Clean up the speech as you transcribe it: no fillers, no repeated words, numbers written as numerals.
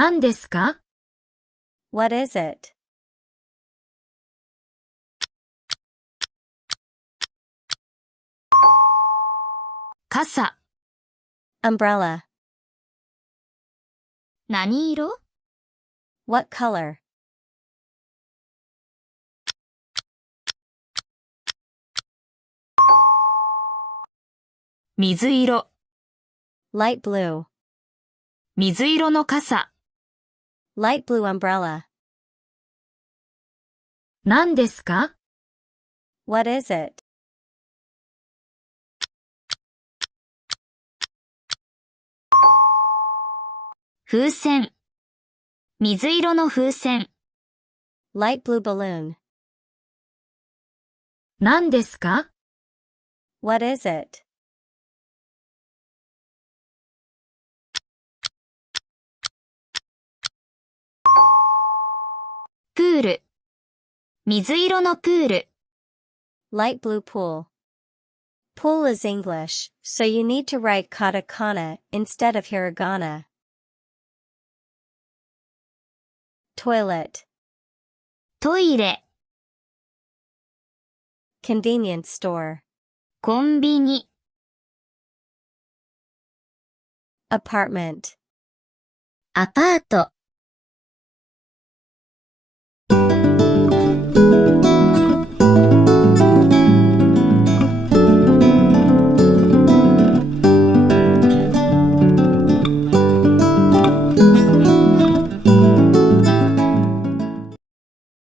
何ですか？ What is it? 傘。Umbrella. 何色？ What color? 水色。Light blue. 水色の傘。Light blue umbrella. 何ですか？ What is it? 風船。水色の風船。Light blue balloon. 何ですか？ What is it? プール。水色のプール。Light blue pool. Pool is English, so you need to write katakana instead of hiragana. Toilet. トイレ。Convenience store. コンビニ。Apartment. アパート。